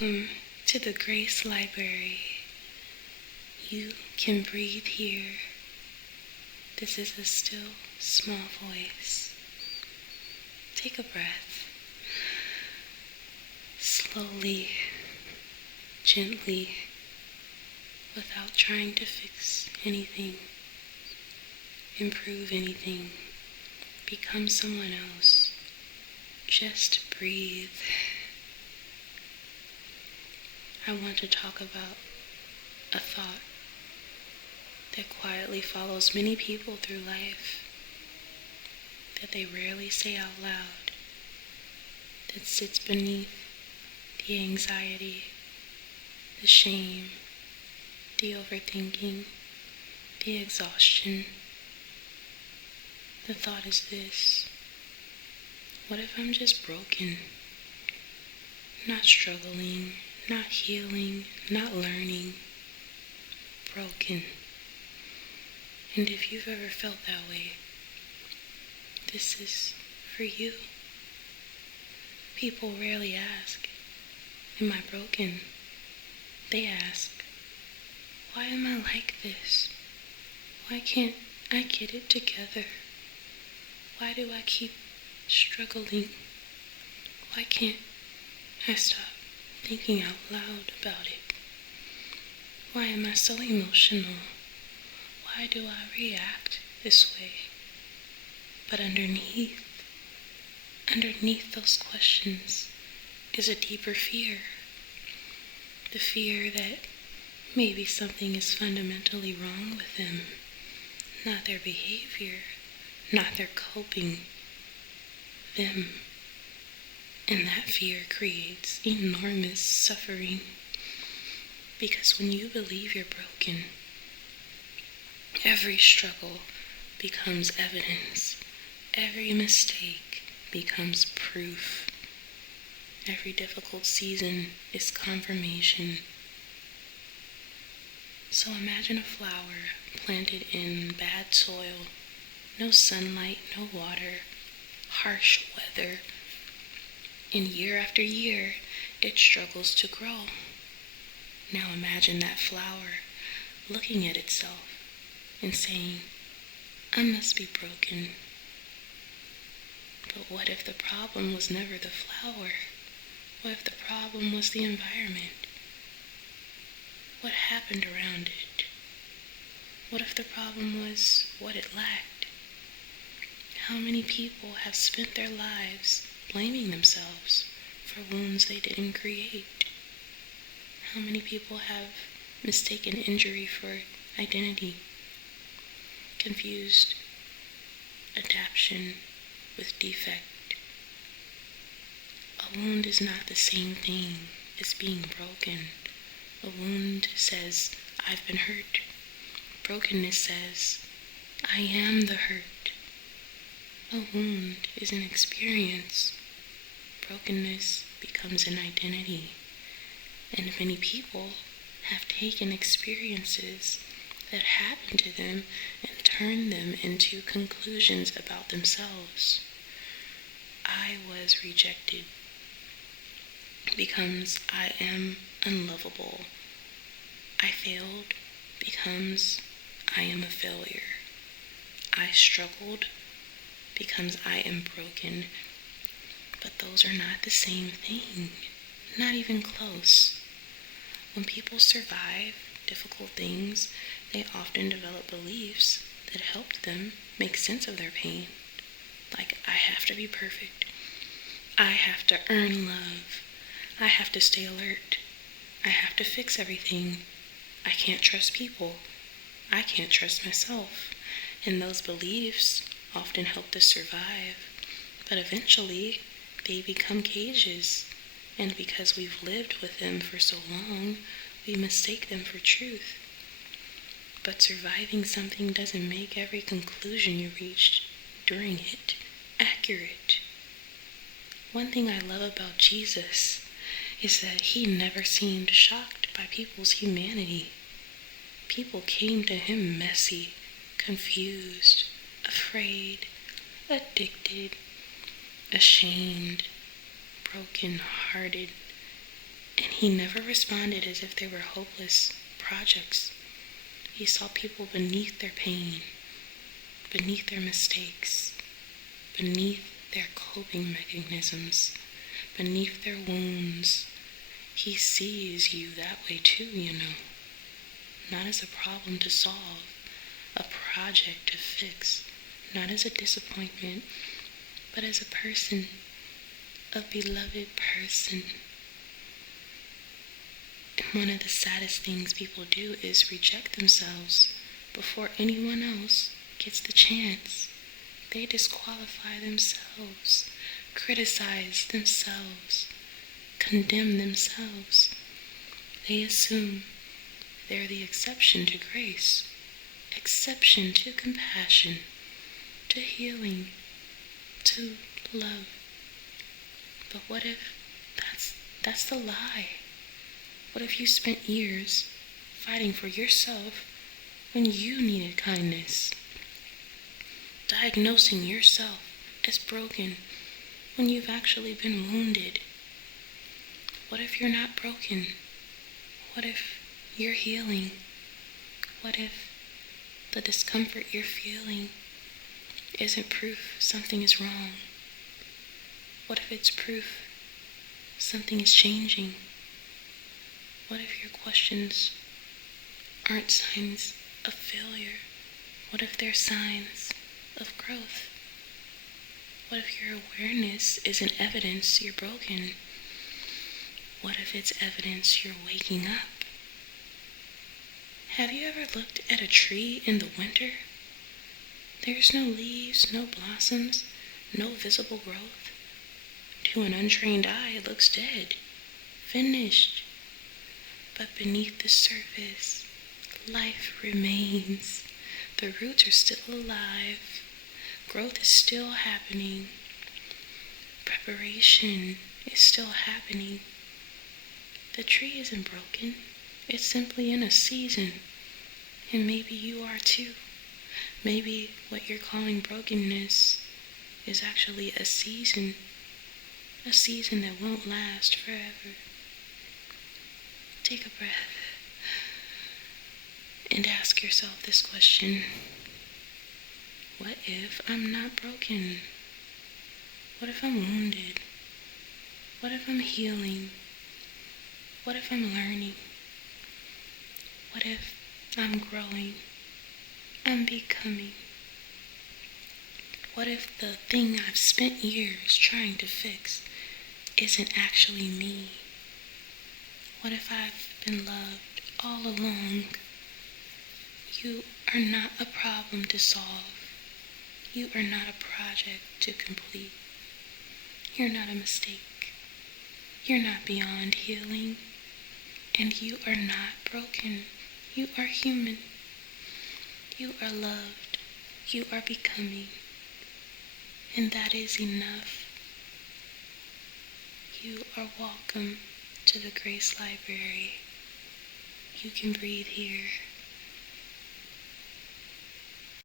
Welcome to the Grace Library. You can breathe here. This is a still, small voice. Take a breath. Slowly, gently, without trying to fix anything, improve anything, become someone else. Just breathe. I want to talk about a thought that quietly follows many people through life, that they rarely say out loud, that sits beneath the anxiety, the shame, the overthinking, the exhaustion. The thought is this: what if I'm just broken? Not struggling, not healing, not learning, broken. And if you've ever felt that way, this is for you. People rarely ask, am I broken? They ask, why am I like this? Why can't I get it together? Why do I keep struggling? Why can't I stop thinking out loud about it? Why am I so emotional? Why do I react this way? But underneath those questions is a deeper fear. The fear that maybe something is fundamentally wrong with them, not their behavior, not their coping, them. And that fear creates enormous suffering. Because when you believe you're broken, every struggle becomes evidence. Every mistake becomes proof. Every difficult season is confirmation. So imagine a flower planted in bad soil, no sunlight, no water, harsh weather. And year after year, it struggles to grow. Now imagine that flower looking at itself and saying, I must be broken. But what if the problem was never the flower? What if the problem was the environment? What happened around it? What if the problem was what it lacked? How many people have spent their lives blaming themselves for wounds they didn't create? How many people have mistaken injury for identity, confused adaptation with defect? A wound is not the same thing as being broken. A wound says, I've been hurt. Brokenness says, I am the hurt. A wound is an experience. Brokenness becomes an identity. And many people have taken experiences that happened to them and turned them into conclusions about themselves. I was rejected becomes I am unlovable. I failed becomes I am a failure. I struggled becomes I am broken. But those are not the same thing, not even close. When people survive difficult things, they often develop beliefs that helped them make sense of their pain. Like, I have to be perfect. I have to earn love. I have to stay alert. I have to fix everything. I can't trust people. I can't trust myself. And those beliefs often help us survive. But eventually, they become cages. And because we've lived with them for so long, we mistake them for truth. But surviving something doesn't make every conclusion you reached during it accurate. One thing I love about Jesus is that he never seemed shocked by people's humanity. People came to him messy, confused, afraid, addicted, ashamed, broken-hearted, And he never responded as if they were hopeless projects. He saw people beneath their pain, beneath their mistakes, beneath their coping mechanisms, beneath their wounds. He sees you that way too, Not as a problem to solve, a project to fix, not as a disappointment, but as a person, a beloved person. And one of the saddest things people do is reject themselves before anyone else gets the chance. They disqualify themselves, criticize themselves, condemn themselves. They assume they're the exception to grace, exception to compassion, to healing, to love. But what if that's the lie? What if you spent years fighting for yourself when you needed kindness? Diagnosing yourself as broken when you've actually been wounded? What if you're not broken? What if you're healing? What if the discomfort you're feeling isn't proof something is wrong? What if it's proof something is changing? What if your questions aren't signs of failure? What if they're signs of growth? What if your awareness isn't evidence you're broken? What if it's evidence you're waking up? Have you ever looked at a tree in the winter? There's no leaves, no blossoms, no visible growth. To an untrained eye, it looks dead, finished. But beneath the surface, life remains. The roots are still alive. Growth is still happening. Preparation is still happening. The tree isn't broken. It's simply in a season. And maybe you are too. Maybe what you're calling brokenness is actually a season that won't last forever. Take a breath and ask yourself this question. What if I'm not broken? What if I'm wounded? What if I'm healing? What if I'm learning? What if I'm growing? I'm becoming? What if the thing I've spent years trying to fix isn't actually me? What if I've been loved all along? You are not a problem to solve. You are not a project to complete. You're not a mistake. You're not beyond healing. And you are not broken. You are human. You are loved. You are becoming. And that is enough. You are welcome to the Grace Library. You can breathe here.